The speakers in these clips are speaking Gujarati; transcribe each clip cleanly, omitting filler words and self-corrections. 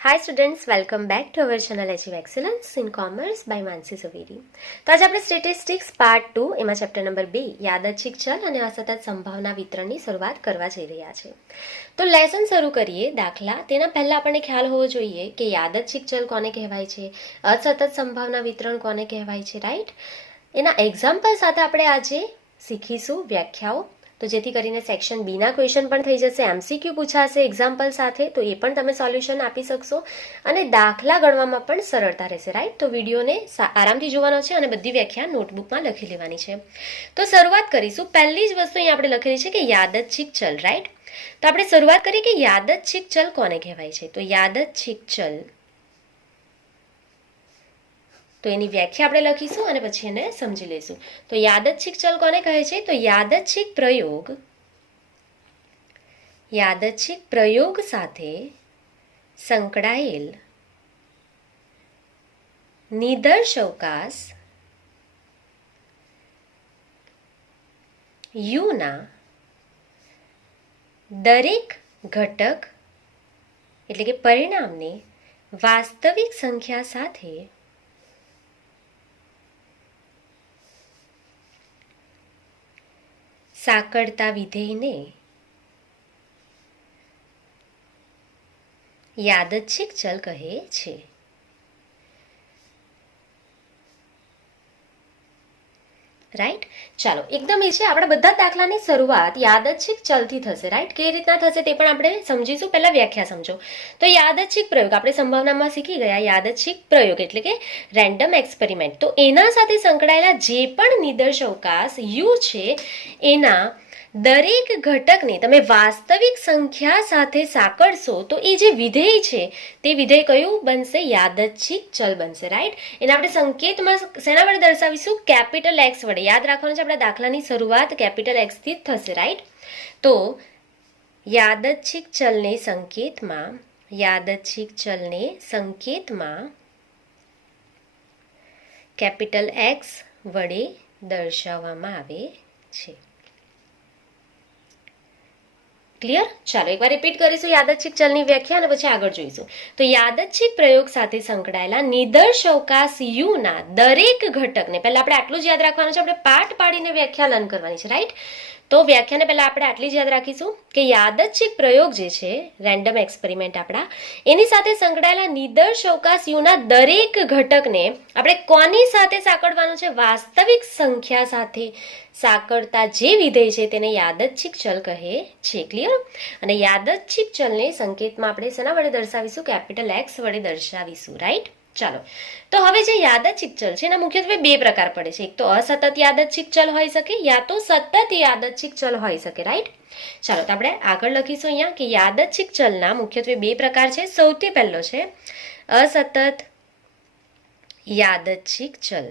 Hi students, welcome back to our channel achieve excellence in commerce by Mansi Zaveri. તો આજે આપણે સ્ટેટિસ્ટિક્સ પાર્ટ 2 એમાં ચેપ્ટર નંબર 2 યાદચ્છિક ચલ અને અસતત સંભાવના વિતરણની શરૂઆત કરવા જઈ રહ્યા છે। તો લેસન શરૂ કરીએ। દાખલા તેના પહેલા આપણને ખ્યાલ હોવો જોઈએ કે યાદચ્છિક ચલ કોને કહેવાય છે, અસતત સંભાવના વિતરણ કોને કહેવાય છે, રાઈટ। એના એક્ઝામ્પલ સાથે આપણે આજે શીખીશું વ્યાખ્યાઓ, તો જેથી કરીને સેક્શન બીના ક્વેશ્ચન પણ થઈ જશે, એમસીક્યુ પૂછાશે એક્ઝામ્પલ સાથે, તો એ પણ તમે સોલ્યુશન આપી શકશો અને દાખલા ગણવામાં પણ સરળતા રહેશે, રાઈટ। તો વિડીયોને આરામથી જોવાનો છે અને બધી વ્યાખ્યા નોટબુકમાં લખી લેવાની છે। તો શરૂઆત કરીશું। પહેલી જ વસ્તુ અહીં આપણે લખેલી છે કે યાદચ્છિક ચલ, રાઈટ। તો આપણે શરૂઆત કરીએ કે યાદચ્છિક ચલ કોને કહેવાય છે। તો યાદચ્છિક ચલ, તો એની વ્યાખ્યા આપણે લખીશું અને પછી એને સમજી લઈશું। તો યાદચ્છિક ચલ કોને કહે છે? તો યાદચ્છિક પ્રયોગ સાથે સંકળાયેલ નિદર્શવકાશ યુના દરેક ઘટક એટલે કે પરિણામને વાસ્તવિક સંખ્યા સાથે સાંકળતા વિધેયને યાદચ્છિક ચલ કહે છે, રાઈટ। ચાલો, એકદમ એ છે આપણા બધા દાખલાની શરૂઆત યાદચ્છિક ચલથી થશે, રાઈટ। કઈ રીતના થશે તે પણ આપણે સમજીશું। પહેલા વ્યાખ્યા સમજો। તો યાદચ્છિક પ્રયોગ આપણે સંભાવનામાં શીખી ગયા। યાદચ્છિક પ્રયોગ એટલે કે રેન્ડમ એક્સપેરિમેન્ટ। તો એના સાથે સંકળાયેલા જે પણ નિદર્શવકાશ યુ છે એના દરેક ઘટકને તમે વાસ્તવિક સંખ્યા સાથે સાંકળશો તો એ જે વિધેય છે તે વિધેય કયું બનશે? યાદચ્છિક ચલ બનશે, રાઈટ। એને આપણે સંકેતમાં શેના વડે દર્શાવીશું? કેપિટલ એક્સ વડે। યાદ રાખવાનું છે, આપણા દાખલાની શરૂઆત કેપિટલ એક્સ થી જ થશે, રાઈટ। તો યાદચ્છિક ચલને સંકેતમાં કેપિટલ એક્સ વડે દર્શાવવામાં આવે છે। ક્લિયર? ચાલો એકવાર રિપીટ કરીશું યાદચ્છિક ચલની વ્યાખ્યા અને પછી આગળ જોઈશું। તો યાદચ્છિક પ્રયોગ સાથે સંકળાયેલા નિદર્શવકાશ યુના દરેક ઘટકને, પહેલા આપણે આટલું જ યાદ રાખવાનું છે, આપણે પાર્ટ પાડીને વ્યાખ્યા લર્ન કરવાની છે, રાઈટ। તો વ્યાખ્યાને પહેલા આપણે આટલી જ યાદ રાખીશું કે યાદચ્છિક પ્રયોગ જે છે રેન્ડમ એક્સપેરિમેન્ટ આપણા, એની સાથે સંકળાયેલા નિદર્શવકાશ યુના દરેક ઘટકને આપણે કોની સાથે સાંકળવાનું છે? વાસ્તવિક સંખ્યા સાથે સાંકળતા જે વિધેય છે તેને યાદચ્છિક ચલ કહે છે। ક્લિયર? અને યાદચ્છિક ચલને સંકેતમાં આપણે શેના વડે દર્શાવીશું? કેપિટલ એક્સ વડે દર્શાવીશું, રાઈટ। ચાલો, તો હવે જે યાદચ્છિક ચલ છે એના મુખ્યત્વે બે પ્રકાર પડે છે। એક તો અસતત યાદચ્છિક ચલ હોઈ શકે, યા તો સતત યાદચ્છિક ચલ હોઈ શકે, રાઈટ। ચાલો, તો આપણે આગળ લખીશું અહીંયા કે યાદચ્છિક ચલના મુખ્યત્વે બે પ્રકાર છે। સૌથી પહેલો છે અસતત યાદચ્છિક ચલ।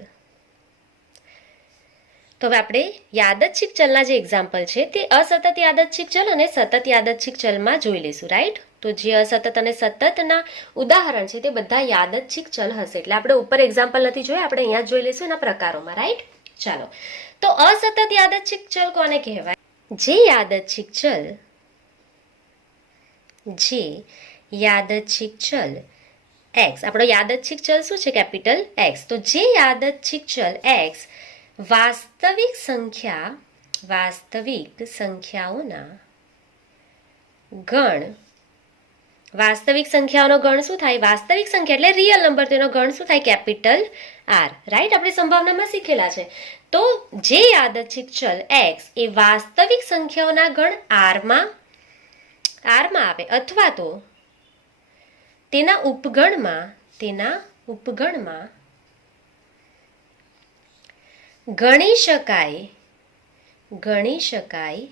તો હવે આપણે યાદચ્છિક ચલના જે એક્ઝામ્પલ છે તે અસતત યાદચ્છિક ચલ અને સતત યાદચ્છિક ચલમાં જોઈ લઈશું, રાઈટ। તો જે અસતત અને સતતના ઉદાહરણ છે તે બધા યાદચ્છિક ચલ હશે, એટલે આપણે ઉપર એક્ઝામ્પલ નથી જોયા, આપણે અહીંયા જોઈ લઈશું એના પ્રકારોમાં, રાઈટ। ચાલો, તો અસતત યાદચ્છિક ચલ કોને કહેવાય? જે યાદચ્છિક ચલ એક્સ, આપણો યાદચ્છિક ચલ શું છે? Capital x. તો જે યાદચ્છિક ચલ એક્સ વાસ્તવિક સંખ્યાઓના ગણ, વાસ્તવિક સંખ્યાઓનો ગણ શું થાય? વાસ્તવિક સંખ્યા એટલે રિયલ નંબર, તેનો ગણ શું થાય? Capital R, right. આપણે સંભાવનામાં શીખેલા છે। તો જે યાદચ્છિક ચલ એક્સ એ વાસ્તવિક સંખ્યાઓના ગણ આરમાં આવે અથવા તો તેના ઉપગણમાં ગણી શકાય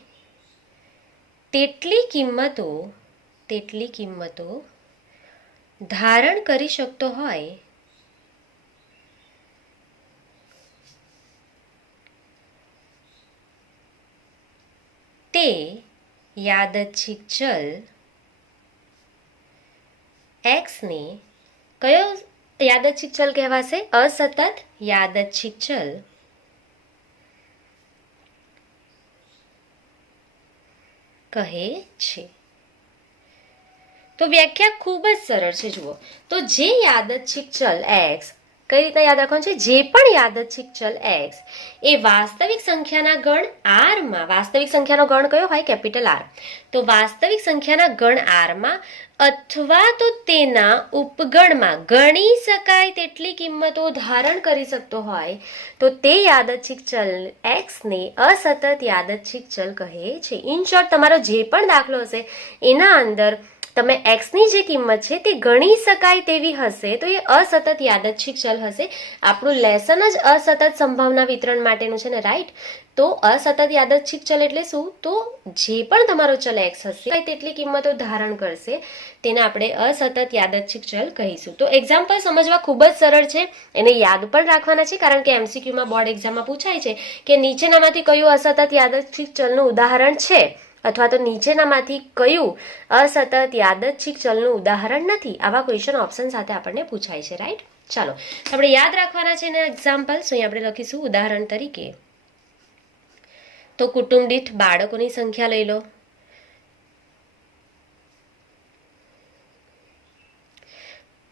તેટલી કિંમતો ધારણ કરી શકતો હોય તે યાદચ્છિક ચલ એક્સ ને કયો યાદચ્છિક ચલ કહેવાશે? અસતત યાદચ્છિક ચલ કહે છે। તો વ્યાખ્યા ખૂબ જ સરળ છે. જુઓ, તો જે યાદચ્છિક ચલ x, કઈ રીતના યાદ રાખવાનું છે, જે પણ યાદચ્છિક ચલ x એ વાસ્તવિક સંખ્યાના ગણ r માં, વાસ્તવિક સંખ્યાનો ગણ કયો હોય, કેપિટલ R, તો વાસ્તવિક સંખ્યાના ગણ r માં અથવા તો તેના ઉપગણમાં ગણી શકાય તેટલી કિંમતો ધારણ કરી શકતો હોય તો તે યાદચ્છિક ચલ x ને અસતત યાદચ્છિક ચલ કહે છે. ઇન શોર્ટ, તમારો જે પણ દાખલો હશે એના અંદર તમે x ની જે કિંમત છે તે ગણી શકાય તેવી હશે તો એ અસતત યાદચ્છિક ચલ હશે. આપણું લેસન જ અસતત સંભાવના વિતરણ માટેનું છે ને, રાઈટ? તો અસતત યાદચ્છિક ચલ એટલે શું? તો જે પણ તમારો ચલ x હશે તેટલી કિંમતો ધારણ કરશે તેને આપણે અસતત યાદચ્છિક ચલ કહીશું. તો એક્ઝામ્પલ સમજવા ખૂબ જ સરળ છે, એને યાદ પણ રાખવાના છે કારણ કે MCQમાં બોર્ડ એક્ઝામમાં પૂછાય છે કે નીચેનામાંથી કયું અસતત યાદચ્છિક ચલનું ઉદાહરણ છે અથવા તો નીચેનામાંથી કયું અસતત યાદચ્છિક ચલનું ઉદાહરણ નથી. આવા ક્વેશ્ચન ઓપ્શન સાથે આપણને પૂછાય છે, રાઈટ? ચાલો, આપણે યાદ રાખવાના છે ને એક્ઝામ્પલ્સ. અહીં આપણે લખીશું ઉદાહરણ તરીકે, તો કુટુંબ દીઠ બાળકોની સંખ્યા લઈ લો.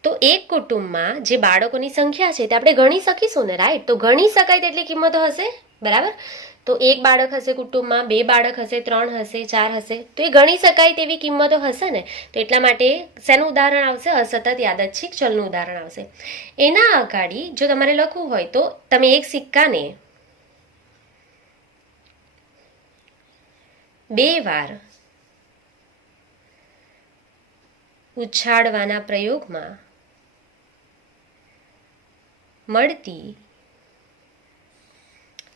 તો એક કુટુંબમાં જે બાળકોની સંખ્યા છે તે આપણે ગણી શકીશું ને, રાઈટ? તો ગણી શકાય તેટલી કિંમતો હશે, બરાબર? તો એક બાળક હશે કુટુંબમાં, 2 બાળક હશે, 3 હશે, 4 હશે, તો એ ગણી શકાય તેવી કિંમતો હશે ને. તો એટલા માટે શેનું ઉદાહરણ આવશે? અસતત યાદચ્છિક ચલનું ઉદાહરણ આવશે. એના અગાડી જો તમારે લખવું હોય તો તમે એક સિક્કાને 2 વાર ઉછાળવાના પ્રયોગમાં મળતી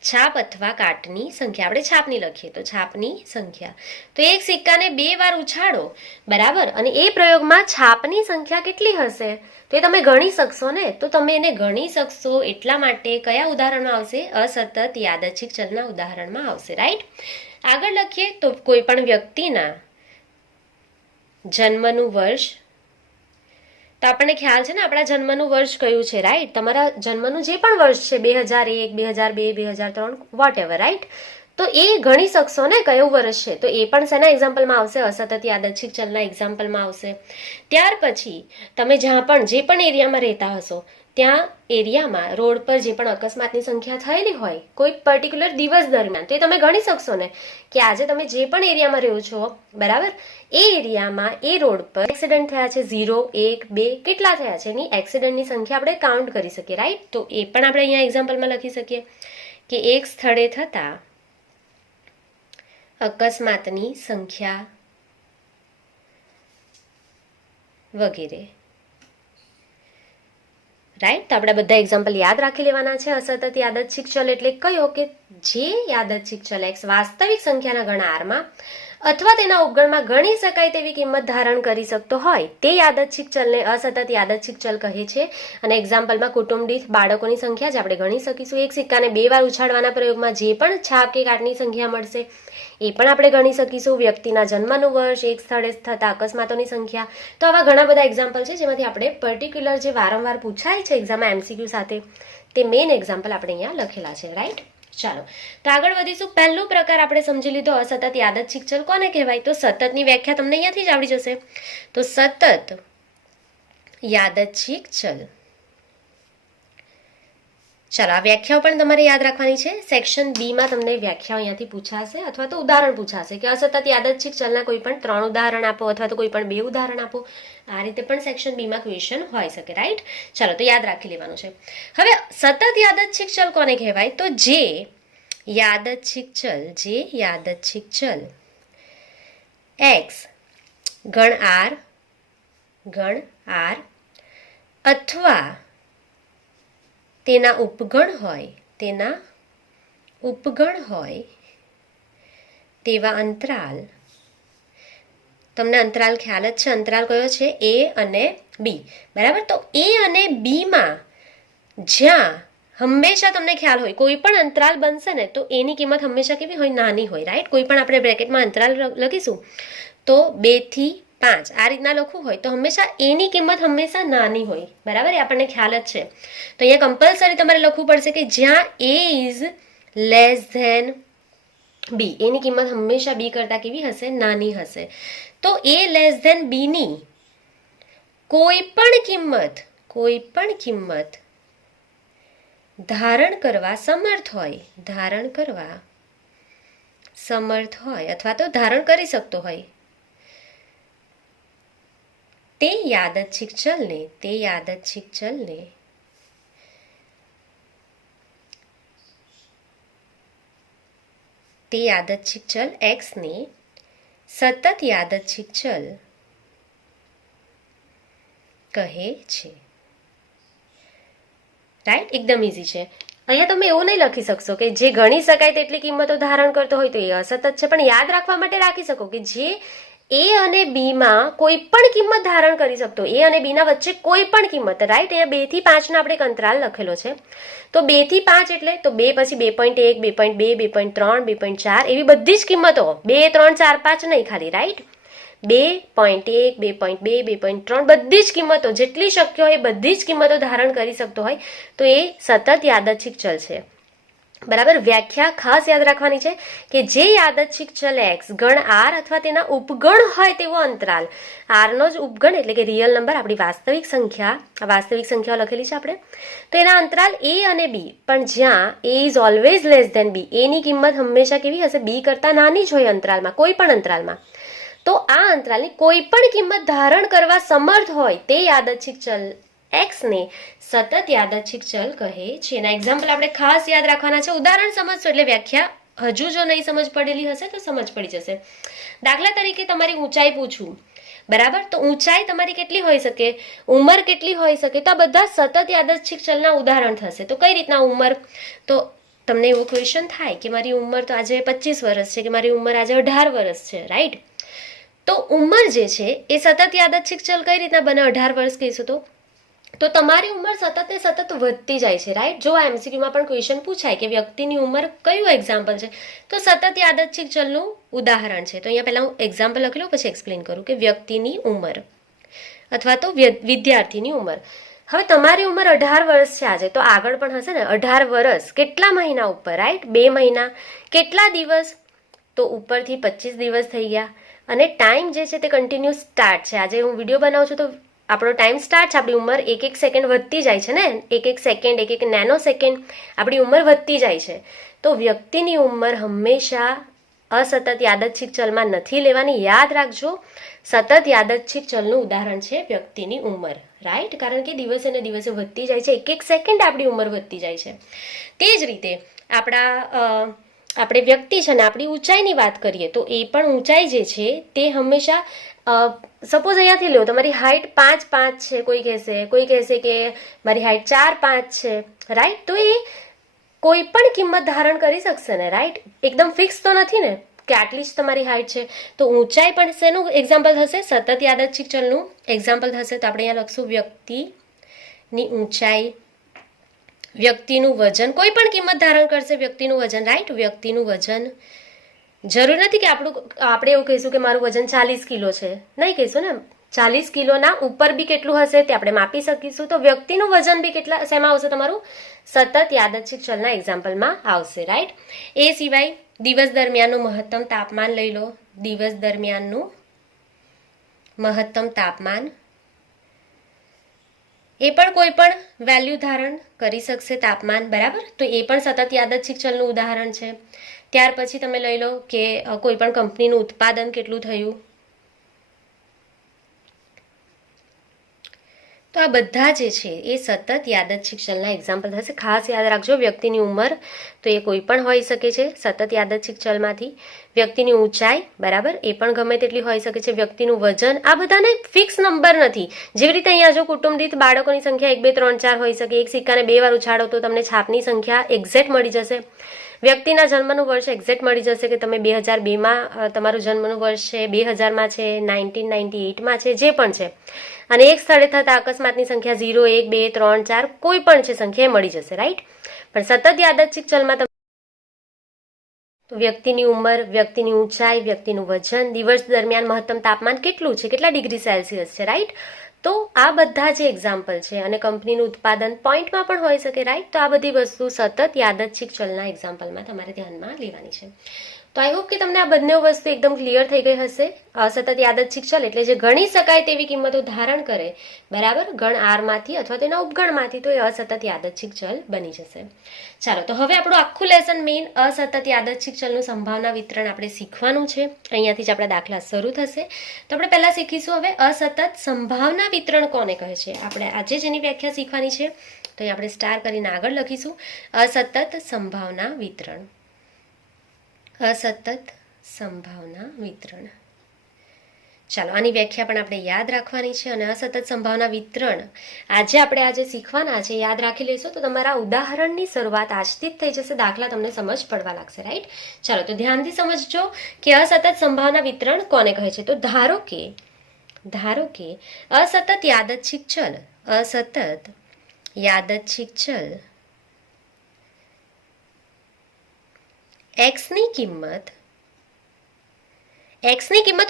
છાપ અથવા કાટની સંખ્યા, આપણે છાપની લખીએ તો છાપની સંખ્યા, તો એક સિક્કાને 2 વાર ઉછાળો, બરાબર, અને એ પ્રયોગમાં છાપની સંખ્યા કેટલી હશે તો એ તમે ગણી શકશો ને. તો તમે એને ગણી શકશો એટલા માટે કયા ઉદાહરણમાં આવશે? અસતત યાદચ્છિક ચલના ઉદાહરણમાં આવશે, રાઈટ? આગળ લખીએ તો કોઈ પણ વ્યક્તિના જન્મનું વર્ષ, તો આપણને ખ્યાલ છે ને આપણા જન્મનું વર્ષ કયું છે, રાઈટ? તમારા જન્મનું જે પણ વર્ષ છે, 2001, 2002, 2003, વોટ એવર, રાઈટ? તો એ ગણી શકશો ને કયું વર્ષ છે. તો એ પણ શેના એક્ઝામ્પલમાં આવશે? અસતત યાદચ્છિક ચલના એક્ઝામ્પલમાં આવશે. ત્યાર પછી તમે જ્યાં પણ જે પણ એરિયામાં રહેતા હશો ત્યાં એરિયામાં રોડ પર જે પણ અકસ્માતની સંખ્યા થયેલી હોય કોઈ પર્ટિક્યુલર દિવસ દરમિયાન, તો એ તમે ગણી શકશો ને કે આજે તમે જે પણ એરિયામાં રહો છો, બરાબર, એ એરિયામાં એ રોડ પર એક્સિડન્ટ થયા છે 0, 1, 2 કેટલા થયા છે એની એક્સિડન્ટની સંખ્યા આપણે કાઉન્ટ કરી શકીએ, રાઈટ? તો એ પણ આપણે અહીંયા એક્ઝામ્પલમાં લખી શકીએ કે એક સ્થળે થતા અકસ્માતની સંખ્યા વગેરે, રાઈટ? તો આપણે બધા એક્ઝામ્પલ યાદ રાખી લેવાના છે. અસતત યાદચ્છિક ચલ એટલે કયો? કે જે યાદચ્છિક ચલ x વાસ્તવિક સંખ્યાના ગણ r માં અથવા તેના ઉપગણમાં ગણી શકાય તેવી કિંમત ધારણ કરી શકતો હોય તે યાદચ્છિક ચલને અસતત યાદચ્છિક ચલ કહે છે. અને એક્ઝામ્પલમાં કુટુંબ દીઠ બાળકોની સંખ્યા જ આપણે ગણી શકીશું. એક સિક્કાને 2 વાર ઉછાળવાના પ્રયોગમાં જે પણ છાપ કે કાટની સંખ્યા મળશે એ પણ આપણે ગણી શકીશું. વ્યક્તિના જન્મનું વર્ષ, એક સ્થળે થતા અકસ્માતોની સંખ્યા, તો આવા ઘણા બધા એક્ઝામ્પલ છે જેમાંથી આપણે પર્ટિક્યુલર જે વારંવાર પૂછાય છે એક્ઝામમાં MCQ સાથે તે મેઇન એક્ઝામ્પલ આપણે અહીંયા લખેલા છે, રાઈટ? ચાલો, તો આગળ વધીશું. પહેલો પ્રકાર આપણે સમજી લીધો, અસતત યાદચ્છિક ચલ કોને કહેવાય? તો સતતની વ્યાખ્યા તમને અહીંયાથી જ આવડી જશે. તો સતત યાદચ્છિક ચલ, ચાલો આ વ્યાખ્યાઓ પણ તમારે યાદ રાખવાની છે. સેક્શન બી માં તમને વ્યાખ્યાઓ અહીંયાથી પૂછાશે અથવા તો ઉદાહરણ પૂછાશે કે અસતત યાદચ્છિક ચલના કોઈ પણ 3 ઉદાહરણ આપો અથવા તો કોઈ પણ 2 ઉદાહરણ આપો. આ રીતે પણ સેક્શન બી માં ક્વેશ્ચન હોઈ શકે, રાઈટ? ચાલો, તો યાદ રાખી લેવાનું છે. હવે સતત યાદચ્છિક ચલ કોને કહેવાય? તો જે યાદચ્છિક ચલ x ગણ r અથવા તેના ઉપગણ હોય તેવા અંતરાલ, તમને અંતરાલ ખ્યાલ જ છે, અંતરાલ કયો છે? a અને b, બરાબર? તો a અને b માં જ્યાં હંમેશા તમને ખ્યાલ હોય કોઈ પણ અંતરાલ બનશે ને તો એની કિંમત હંમેશા કેવી હોય? નાની હોય, રાઈટ? કોઈ પણ આપણે બ્રેકેટમાં અંતરાલ લખીશું તો 2 થી 5 આ રીતના લખવું હોય તો હંમેશા એની કિંમત હંમેશા નાની હોય, બરાબર? એ આપણને ખ્યાલ જ છે. તો અહીંયા કમ્પલસરી તમારે લખવું પડશે કે જ્યાં a is less than b, એની કિંમત હંમેશા b કરતા કેવી હશે? નાની હશે. તો a લેસ ધેન b ની કોઈ પણ કિંમત ધારણ કરવા સમર્થ હોય અથવા તો ધારણ કરી શકતો હોય તે યાદચ્છિક ચલ x ને સતત યાદચ્છિક ચલ કહે છે. રાઈટ, એકદમ ઇઝી છે. અહીંયા તમે એવું નહીં લખી શકશો કે જે ગણી શકાય તેટલી કિંમતો ધારણ કરતો હોય તો એ અસતત છે, પણ યાદ રાખવા માટે રાખી શકો કે જે એ અને બી માં કોઈ પણ કિંમત ધારણ કરી શકતો, એ અને બી ના વચ્ચે કોઈ પણ કિંમત. રાઈટ, અહીંયા 2 થી 5 નો આપણે એક અંતરાલ લખેલો છે, તો 2 થી 5 એટલે તો 2 પછી 2.1, 2.2, 2.3, 2.4 એવી બધી જ કિંમતો 2, 3, 4, 5 નહીં ખાલી. રાઈટ, 2.1, 2.2, 2.3 બધી જ કિંમતો જેટલી શક્ય હોય બધી જ કિંમતો ધારણ કરી શકતો હોય તો એ સતત યાદચ્છિક ચલ છે. બરાબર, વ્યાખ્યા ખાસ યાદ રાખવાની છે કે જે યાદચ્છિક ચલ x ગણ r અથવા તેના ઉપગણ હોય તેવો અંતરાલ, r નો જ ઉપગણ એટલે કે રિયલ નંબર, આપણી વાસ્તવિક સંખ્યાઓ લખેલી છે આપણે, તો એના અંતરાલ a અને b, પણ જ્યાં a is always less than b, a ની કિંમત હંમેશા કેવી હશે, b કરતા નાની જ હોય અંતરાલમાં, કોઈ પણ અંતરાલમાં, તો આ અંતરાલની કોઈ પણ કિંમત ધારણ કરવા સમર્થ હોય તે યાદચ્છિક ચલ x ને સતત યાદચ્છિક ચલ કહે છે. એના એક્ઝામ્પલ આપણે ખાસ યાદ રાખવાના છે. ઉદાહરણ સમજશો એટલે વ્યાખ્યા હજુ જો નહીં સમજ પડેલી હશે તો સમજ પડી જશે. દાખલા તરીકે તમારી ઊંચાઈ પૂછું, બરાબર, તો ઊંચાઈ તમારી કેટલી હોઈ શકે, ઉંમર કેટલી હોઈ શકે, તો આ બધા સતત યાદચ્છિક ચલના ઉદાહરણ થશે. તો કઈ રીતના ઉંમર, તો તમને એવો ક્વેશ્ચન થાય કે મારી ઉંમર તો આજે 25 વર્ષ છે કે મારી ઉંમર આજે 18 વર્ષ છે. રાઈટ, તો ઉંમર જે છે એ સતત યાદચ્છિક ચલ કઈ રીતના બને, 18 વર્ષ કહીશું તો તમારી ઉંમર સતત ને સતત વધતી જાય છે. રાઈટ, જો આ એમસીક્યુમાં પણ ક્વેશ્ચન પૂછાય કે વ્યક્તિની ઉંમર કયું એક્ઝામ્પલ છે, તો સતત યાદચ્છિક ચલનું ઉદાહરણ છે. તો અહીંયા પહેલા હું એક્ઝામ્પલ લખી લઉં, પછી એક્સપ્લેન કરું કે વ્યક્તિની ઉંમર અથવા તો વિદ્યાર્થીની ઉંમર. હવે તમારી ઉંમર 18 વર્ષ છે આજે, તો આગળ પણ હશે ને 18 વર્ષ, કેટલા મહિના ઉપર, રાઈટ, 2 મહિના, કેટલા દિવસ, તો ઉપરથી 25 દિવસ થઈ ગયા, અને ટાઈમ જે છે તે કન્ટિન્યુ સ્ટાર્ટ છે. આજે હું વિડીયો બનાવું છું તો આપણો ટાઈમ સ્ટાર્ટ છે, આપણી ઉંમર 1-1 સેકન્ડ વધતી જાય છે ને, 1-1 સેકન્ડ, 1-1 નેનો સેકન્ડ આપણી ઉંમર વધતી જાય છે. તો વ્યક્તિની ઉંમર હંમેશા અસતત યાદચ્છિક ચલમાં નથી લેવાની. યાદ રાખજો, સતત યાદચ્છિક ચલનું ઉદાહરણ છે વ્યક્તિની ઉંમર. રાઈટ, કારણ કે દિવસે ને દિવસે વધતી જાય છે, 1-1 સેકન્ડ આપણી ઉંમર વધતી જાય છે. તે જ રીતે આપણે વ્યક્તિ છે ને આપણી ઊંચાઈની વાત કરીએ તો એ પણ ઊંચાઈ જે છે તે હંમેશા સપોઝ અહીંયાથી લો, તમારી હાઇટ 5'5" છે, કોઈ કહેશે કે મારી હાઇટ 4'5" છે. રાઈટ, તો એ કોઈ પણ કિંમત ધારણ કરી શકશે ને. રાઈટ, એકદમ ફિક્સ તો નથી ને કે આટલી જ તમારી હાઇટ છે. તો ઊંચાઈ પણ શેનું એક્ઝામ્પલ થશે, સતત યાદચ્છિક ચલનું એક્ઝામ્પલ થશે. તો આપણે અહીંયા લખશું વ્યક્તિની ઊંચાઈ, વ્યક્તિનું વજન, કોઈ પણ કિંમત ધારણ કરશે વ્યક્તિનું વજન. રાઈટ, વ્યક્તિનું વજન, જરૂર નથી કે આપણે એવું કહીશું કે મારું વજન 40 કિલો છે, નહીં કહીશું ને, 40 કિલોના ઉપર બી કેટલું હશે તે આપણે માપી શકીશું. તો વ્યક્તિનું વજન બી કેટલા શેમાં આવશે, તમારું સતત યાદચ્છિક ચલના એક્ઝામ્પલમાં આવશે. રાઈટ, એ સિવાય દિવસ દરમિયાનનું મહત્તમ તાપમાન લઈ લો, દિવસ દરમિયાનનું મહત્તમ તાપમાન, એ પણ કોઈ પણ વેલ્યુ ધારણ કરી શકશે તાપમાન. બરાબર, તો એ પણ સતત યાદચ્છિક ચલનું ઉદાહરણ છે. ત્યાર પછી તમે લઈ લો કે કોઈ પણ કંપનીનું ઉત્પાદન કેટલું થયું, તો આ બધા જે છે એ સતત યાદચ્છિક ચલના એક્ઝામ્પલ થશે. ખાસ યાદ રાખજો, વ્યક્તિની ઉંમર તો એ કોઈ પણ હોઈ શકે છે સતત યાદચ્છિક ચલમાંથી. વ્યક્તિની ઊંચાઈ, બરાબર, એ પણ ગમે તેટલી હોઈ શકે છે. વ્યક્તિનું વજન, આ બધાને ફિક્સ નંબર નથી. જેવી રીતે અહીંયા જો કુટુંબ દીઠ બાળકોની સંખ્યા 1, 2, 3, 4 હોઈ શકે, એક સિક્કાને 2 વાર ઉછાળો તો તમને છાપની સંખ્યા એક્ઝેક્ટ મળી જશે. વ્યક્તિના જન્મનું વર્ષ એક્ઝેક્ટ મળી જશે કે તમે 2002માં તમારું જન્મનું વર્ષ છે, 2000માં છે, 1998માં છે, જે પણ છે. અને એક સ્થળે થતા અકસ્માતની સંખ્યા 0, 1, 2, 3, 4 કોઈ પણ છે સંખ્યા મળી જશે. રાઈટ, પણ સતત યાદચ્છિક ચલમાં વ્યક્તિની ઉંમર, વ્યક્તિની ઊંચાઈ, વ્યક્તિનું વજન, દિવસ દરમિયાન મહત્તમ તાપમાન કેટલું છે, કેટલા ડિગ્રી સેલ્સિયસ છે. રાઈટ, તો આ બધા જે એક્ઝામ્પલ છે, અને કંપનીનું ઉત્પાદન પોઈન્ટમાં પણ હોઈ શકે. રાઈટ, તો આ બધી વસ્તુ સતત યાદચ્છિક ચલના એક્ઝામ્પલમાં તમારે ધ્યાનમાં લેવાની છે. તો આઈ હોપ કે તમને આ બંને વસ્તુ એકદમ ક્લિયર થઈ ગઈ હશે. અસતત યાદચ્છિક ચલ એટલે જે ગણી શકાય તેવી કિંમતો ધારણ કરે, બરાબર, ગણ આર માંથી અથવા તેના ઉપગણમાંથી, તો એ અસતત યાદચ્છિક ચલ બની જશે. ચાલો, તો હવે આપણું આખું લેસન મેઇન અસતત યાદચ્છિક ચલનું સંભાવના વિતરણ આપણે શીખવાનું છે. અહીંયાથી જ આપણા દાખલા શરૂ થશે. તો આપણે પહેલા શીખીશું હવે અસતત સંભાવના વિતરણ કોને કહે છે. આપણે આજે જેની વ્યાખ્યા શીખવાની છે, તો અહીં આપણે સ્ટાર કરીને આગળ લખીશું અસતત સંભાવના વિતરણ. અસતત સંભાવના વિતરણ. ચાલો, આની વ્યાખ્યા પણ આપણે યાદ રાખવાની છે. અને અસતત સંભાવના વિતરણ આજે શીખવાના છે, યાદ રાખી લેશો તો તમારા ઉદાહરણની શરૂઆત આજથી જ થઈ જશે. દાખલા તમને સમજ પડવા લાગશે, રાઈટ? ચાલો, તો ધ્યાનથી સમજજો કે અસતત સંભાવના વિતરણ કોને કહે છે. તો ધારો કે અસતત યાદચ્છિક ચલ, અસતત યાદચ્છિક ચલ એક્સની કિંમત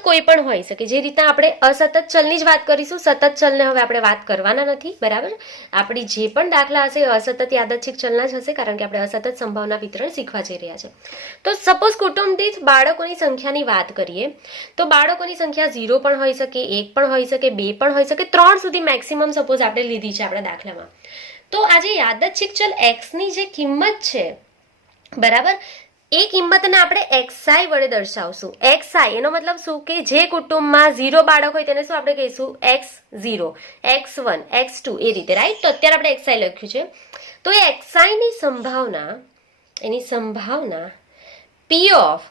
કોઈ પણ હોઈ શકે. જે રીતના આપણે અસતત ચલની જ વાત કરીશું, સતત ચલને હવે આપણે વાત કરવાના નથી, બરાબર? આપણી જે પણ દાખલા હશે અસતત યાદચ્છિક ચલના જ હશે, કારણ કે આપણે અસતત સંભાવના વિતરણ શીખવા જઈ રહ્યા છે. તો સપોઝ કુટુંબ દીઠ બાળકોની સંખ્યાની વાત કરીએ તો બાળકોની સંખ્યા 0 પણ હોઈ શકે, 1 પણ હોઈ શકે, 2 પણ હોઈ શકે, 3 સુધી મેક્સિમમ સપોઝ આપણે લીધી છે આપણા દાખલામાં. તો આ જે યાદચ્છિક ચલ એક્સની જે કિંમત છે, બરાબર, એ કિંમતને આપણે એક્સઆઈ વડે દર્શાવશું. એક્સઆઈ એનો મતલબ શું કે જે કુટુંબમાં 0 બાળક હોય તેને શું આપણે કહીશું? x0, x1, x2 એ રીતે, રાઈટ? તો અત્યારે આપણે એક્સઆઈ લખ્યું છે. તો એ એક્સઆઈની સંભાવના p of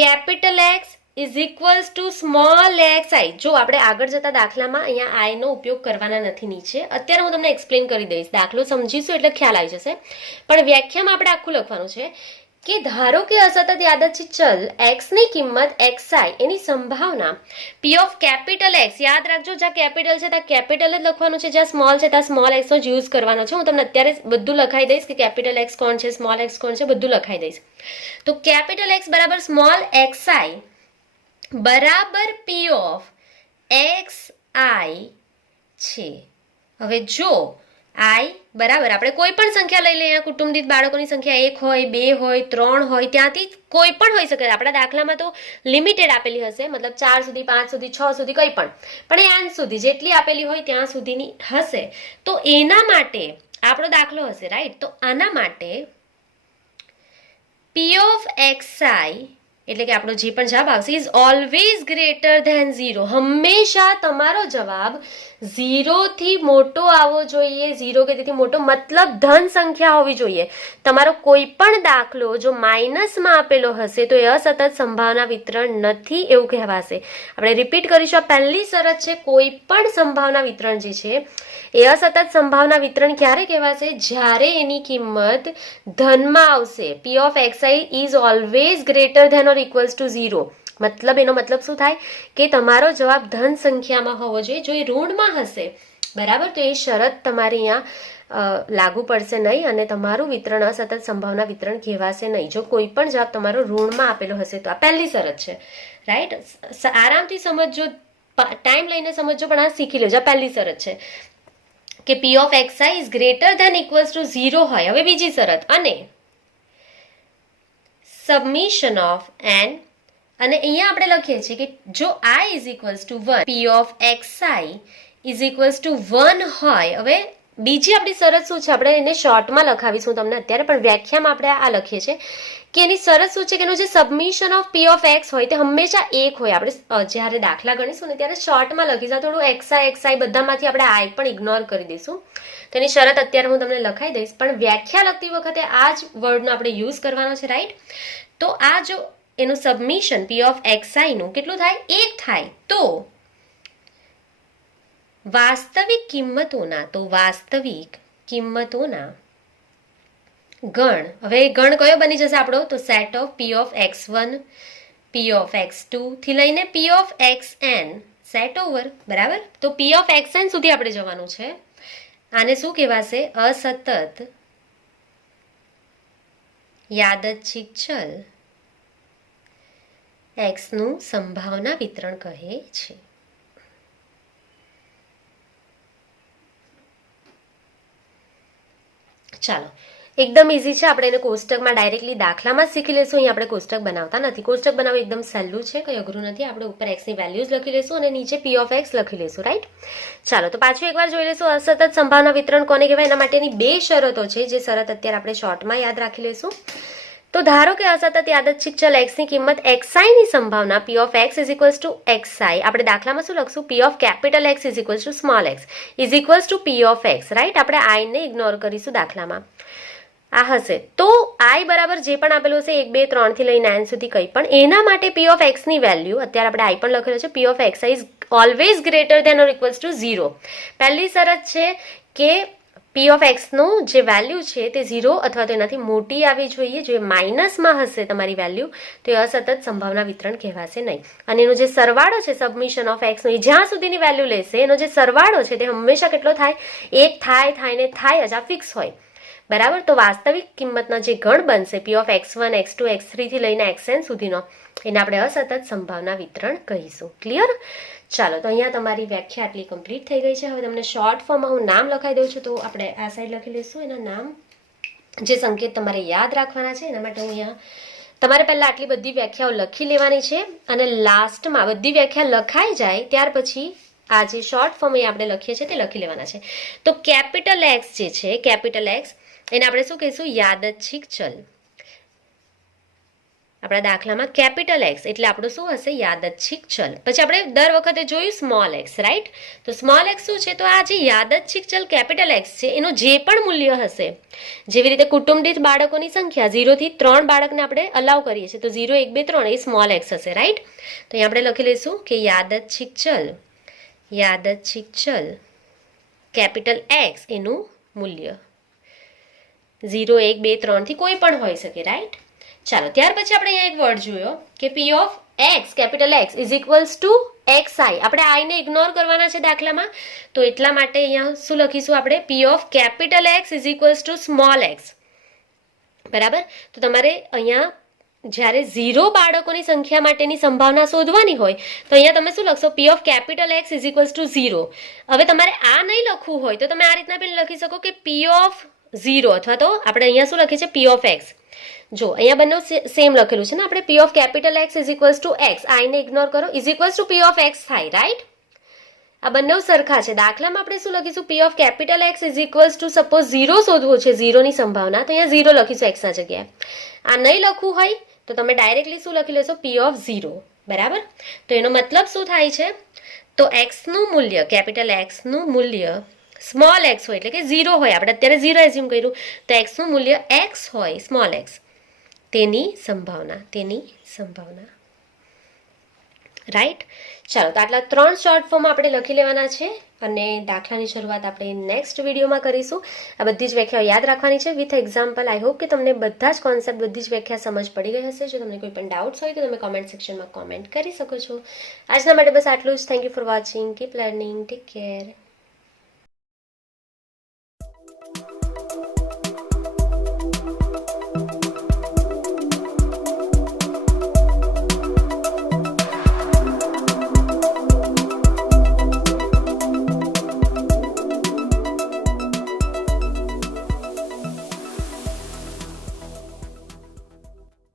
capital X is equals to small xi. જો આપણે આગળ જતા દાખલામાં અહીંયા આઈ નો ઉપયોગ કરવાના નથી નીચે. અત્યારે હું તમને એક્સપ્લેન કરી દઈશ, દાખલો સમજીશું એટલે ખ્યાલ આવી જશે. પણ વ્યાખ્યામાં આપણે આખું લખવાનું છે કે ધારો કે અસતત યાદચ્છિક ચલ x ની કિંમત xi એની સંભાવના p ઓફ કેપિટલ X, યાદ રાખજો, જ્યાં કેપિટલ છે ત્યાં કેપિટલ જ લખવાનું છે, જ્યાં સ્મોલ છે ત્યાં સ્મોલ x નો જ યુઝ કરવાનો છે. હું તમને અત્યારે બધું લખાઈ દઈશ કે કેપિટલ X કોણ છે, સ્મોલ x કોણ છે, બધું લખાઈ દઈશ. તો કેપિટલ X બરાબર સ્મોલ xi બરાબર p ઓફ xi છે. હવે જો i બરાબર આપણે કોઈ પણ સંખ્યા લઈ લઈએ, કુટુંબ દીઠ બાળકોની સંખ્યા 1 હોય, 2 હોય, 3 હોય, ત્યાંથી કોઈ પણ હોઈ શકે. આપણા દાખલામાં તો લિમિટેડ આપેલી હશે, મતલબ 4 સુધી, 5 સુધી, 6 સુધી, કંઈ પણ એ અંશ સુધી જેટલી આપેલી હોય ત્યાં સુધીની હશે. તો એના માટે આપણો દાખલો હશે, રાઈટ? તો આના માટે p ઓફ xi એટલે કે આપણો જે પણ જવાબ આવશે ઇઝ ઓલવેઝ ગ્રેટર ધેન 0. હંમેશા તમારો જવાબ 0 થી મોટો આવવો જોઈએ. 0 કે તેથી મોટો મતલબ ધન સંખ્યા હોવી જોઈએ. તમારો કોઈ પણ દાખલો જો માઇનસમાં આપેલો હશે તો એ અસતત સંભાવના વિતરણ નથી એવું કહેવાશે. આપણે રિપીટ કરીશું, આ પહેલી શરત છે. કોઈ પણ સંભાવના વિતરણ જે છે એ અસતત સંભાવના વિતરણ ક્યારે કહેવાશે? જ્યારે એની કિંમત ધનમાં આવશે. p of xi is always greater than or equals to 0. મતલબ એનો મતલબ શું થાય કે તમારો જવાબ ધન સંખ્યામાં હોવો જોઈએ. જો એ ઋણમાં હશે, બરાબર, તો એ શરત તમારી અહીંયા લાગુ પડશે નહીં અને તમારું વિતરણ અસતત સંભાવના વિતરણ કહેવાશે નહીં. જો કોઈ પણ જવાબ તમારો ઋણમાં આપેલો હશે તો આ પહેલી શરત છે, રાઈટ? આરામથી સમજજો, ટાઈમ લઈને સમજજો, પણ આ શીખી લેજો. આ પહેલી શરત છે કે p of xi is greater than equals to 0 હોય. હવે બીજી શરત, અને સબમિશન ઓફ n, અને અહીંયા આપણે લખીએ છીએ કે જો i is equals to 1, p of xi is equals to 1 હોય. હવે બીજી આપણી શરત શું છે? આપણે એને શોર્ટમાં લખાવીશું તમને અત્યારે, પણ વ્યાખ્યામાં આપણે આ લખીએ છીએ કે એની શરત શું છે કે એનું જે submission of p of x હોય તે હંમેશા 1 હોય. આપણે જ્યારે દાખલા ગણીશું ને ત્યારે શોર્ટમાં લખીશું. થોડું xi બધામાંથી આપણે i પણ ઇગ્નોર કરી દઈશું. તો એની શરત અત્યારે હું તમને લખાઈ દઈશ, પણ વ્યાખ્યા લખતી વખતે આ જ વર્ડનો આપણે યુઝ કરવાનો છે, રાઈટ? તો આ જો એનું સબમિશન p ઓફ xi નું કેટલું થાય? 1 થાય. તો વાસ્તવિક કિંમતોના ગણ, હવે ગણ કયો બની જશે આપણો? તો set of p of x1, p of x2 થી લઈને p of xn set over, બરાબર? તો p ઓફ xn સુધી આપણે જવાનું છે. આને શું કહેવાશે? અસતત યાદચ્છિક ચલ x નું સંભાવના વિતરણ કહે છે. ચાલો, એકદમ ઇઝી છે. આપણે એને કોષ્ટકમાં ડાયરેક્ટલી દાખલામાં જ શીખી લેશું. અહીં આપણે કોષ્ટક બનાવતા નથી. કોષ્ટક બનાવવું એકદમ સહેલું છે, કંઈ અઘરું નથી. આપણે ઉપર એક્સની વેલ્યુઝ લખી લેશું અને નીચે પી ઓફ એક્સ લખી લેશું. રાઈટ? ચાલો તો પાછું એકવાર જોઈ લેશું અસતત સંભાવના વિતરણ કોને કહેવાય. એના માટેની 2 શરતો છે, જે શરત અત્યારે આપણે શોર્ટમાં યાદ રાખી લેશું. તો ધારો કે અસતત યાદચ્છિક ચલ x ની કિંમત xi ની સંભાવના p of x is equals to xi. આપણે દાખલામાં શું લખશું? p of capital X is equals to small x is equals to p of x. Right? આપણે i ને ઇગ્નોર કરીશું દાખલામાં. આ હશે તો i બરાબર જે પણ આપેલું હશે 1 2 3 થી લઈને n સુધી કંઈ પણ, એના માટે p of x ની વેલ્યુ અત્યારે આપણે i પણ લખેલો છે, p of xi is always greater than or equals to 0. પહેલી શરત છે કે p of x નું જે વેલ્યુ છે તે 0 અથવા તો એનાથી મોટી આવી જોઈએ. જો એ માઇનસમાં હશે તમારી વેલ્યુ તો એ અસતત સંભાવના વિતરણ કહેવાશે નહીં. અને એનો જે સરવાળો છે સબમિશન ઓફ x નો, એ જ્યાં સુધીની વેલ્યુ લેશે એનો જે સરવાળો છે તે હંમેશા કેટલો થાય? 1 થાય ને થાય જ, આ ફિક્સ હોય. બરાબર? તો વાસ્તવિક કિંમતના જે ગણ બનશે p of x1 x2 x3 થી લઈને xn સુધીનો, એને આપણે અસતત સંભાવના વિતરણ કહીશું. ક્લિયર? ચાલો તો અહીંયા તમારી વ્યાખ્યા આટલી કમ્પ્લીટ થઈ ગઈ છે. હવે તમને શોર્ટ ફોર્મમાં હું નામ લખાઈ દઉં છું, તો આપણે આ સાઈડ લખી લઈશું એના નામ, જે સંકેત તમારે યાદ રાખવાના છે. એના માટે હું અહીંયા તમારે પહેલાં આટલી બધી વ્યાખ્યાઓ લખી લેવાની છે અને લાસ્ટમાં બધી વ્યાખ્યા લખાઈ જાય ત્યાર પછી આ જે શોર્ટ ફોર્મ એ આપણે લખીએ છીએ તે લખી લેવાના છે. તો કેપિટલ એક્સ જે છે, કેપિટલ એક્સ, એને આપણે શું કહીશું? યાદચ્છિક ચલ. આપણા દાખલામાં કેપિટલ એક્સ એટલે આપણું શું હશે? યાદચ્છિક ચલ. પછી આપણે દર વખતે જોયું સ્મોલ એક્સ. રાઈટ? તો સ્મોલ એક્સ શું છે? તો આ જે યાદચ્છિક ચલ કેપિટલ એક્સ છે એનું જે પણ મૂલ્ય હશે, જેવી રીતે કુટુંબ દીઠ બાળકોની સંખ્યા 0 થી 3 બાળકને આપણે અલાઉ કરીએ છીએ, તો 0 1 2 3 એ સ્મોલ એક્સ હશે. રાઈટ? તો અહીં આપણે લખી લઈશું કે યાદચ્છિક ચલ કેપિટલ એક્સ એનું મૂલ્ય 0 1 2 3 થી કોઈ પણ હોઈ શકે. રાઈટ? ચાલો ત્યાર પછી આપણે અહીંયા એક વર્ડ જોયો કે p of x capital x is equals to xi. આપણે i ને ઇગ્નોર કરવાના છે દાખલામાં, તો એટલા માટે અહીંયા શું લખીશું આપણે? p of capital x is equals to small x. બરાબર? તો તમારે અહીંયા જ્યારે 0 બાળકોની સંખ્યા માટેની સંભાવના શોધવાની હોય તો અહીંયા તમે શું લખશો? p of capital x is equals to 0. હવે તમારે આ નહીં લખવું હોય તો તમે આ રીતના પણ લખી શકો કે p of 0, અથવા તો આપણે અહીંયા શું લખીએ છીએ? p of x. જો અહીંયા બંને સેમ લખેલું છે ને આપણે, p of capital x is equals to x, i ને ઇગ્નોર કરો, is equals to p of x થાય. રાઈટ? આ બંને સરખા છે. દાખલામાં આપણે શું લખીશું? p of capital x is equals to suppose 0 શોધવું છે, 0 ની સંભાવના, તો અહીંયા 0 લખીશું x ના જગ્યાએ. આ નહીં લખવું હોય તો તમે ડાયરેક્ટલી શું લખી લેશો? p of 0. બરાબર? તો એનો મતલબ શું થાય છે? તો x નું મૂલ્ય, કેપિટલ x નું મૂલ્ય સ્મોલ x હોય એટલે કે 0 હોય, આપણે અત્યારે 0 એઝ્યુમ કર્યું, તો x નું મૂલ્ય x હોય, સ્મોલ x, તેની સંભાવના. રાઈટ? ચાલો તો આટલા 3 શોર્ટ ફોર્મ આપણે લખી લેવાના છે અને દાખલાની શરૂઆત આપણે નેક્સ્ટ વિડીયોમાં કરીશું. આ બધી જ વ્યાખ્યાઓ યાદ રાખવાની છે વિથ એક્ઝામ્પલ. આઈ હોપ કે તમને બધા જ કોન્સેપ્ટ, બધી જ વ્યાખ્યા સમજ પડી ગઈ હશે. જો તમને કોઈ પણ ડાઉટ્સ હોય તો તમે કોમેન્ટ સેક્શનમાં કોમેન્ટ કરી શકો છો. આજના માટે બસ આટલું જ. Thank you for watching. Keep learning. Take care.